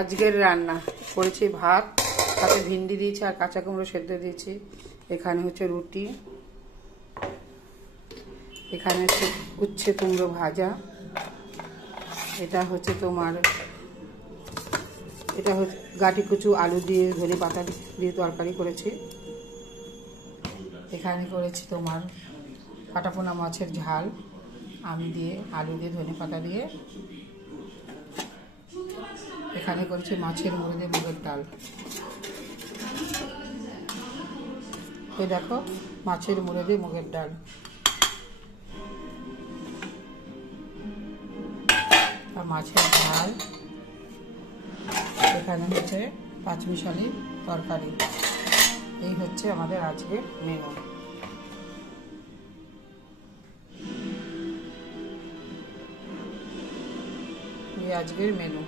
আজকের রান্না করেছি ভাত, সাথে ভিন্ডি দিয়েছি আর কাঁচা কুমড়ো সেদ্ধ দিয়েছি। এখানে হচ্ছে রুটি, এখানে হচ্ছে উচ্ছে কুমড়ো ভাজা, এটা হচ্ছে তোমার গাটি কচু আলু দিয়ে ধনে পাতা দিয়ে তরকারি করেছি। এখানে করেছি তোমার কাটাপোনা মাছের ঝাল আমি দিয়ে আলু দিয়ে ধনে পাতা দিয়ে। এখানে করেছি মাছের মুড়ি দিয়ে মুগের ডাল। এই দেখো মাছের মুড়ি দিয়ে মুগের ডাল। আর মাছের ঝাল, এখানে হচ্ছে পাঁচমিশালি তরকারি। এই হচ্ছে আমাদের আজকের মেনু। এই আজকের মেনু।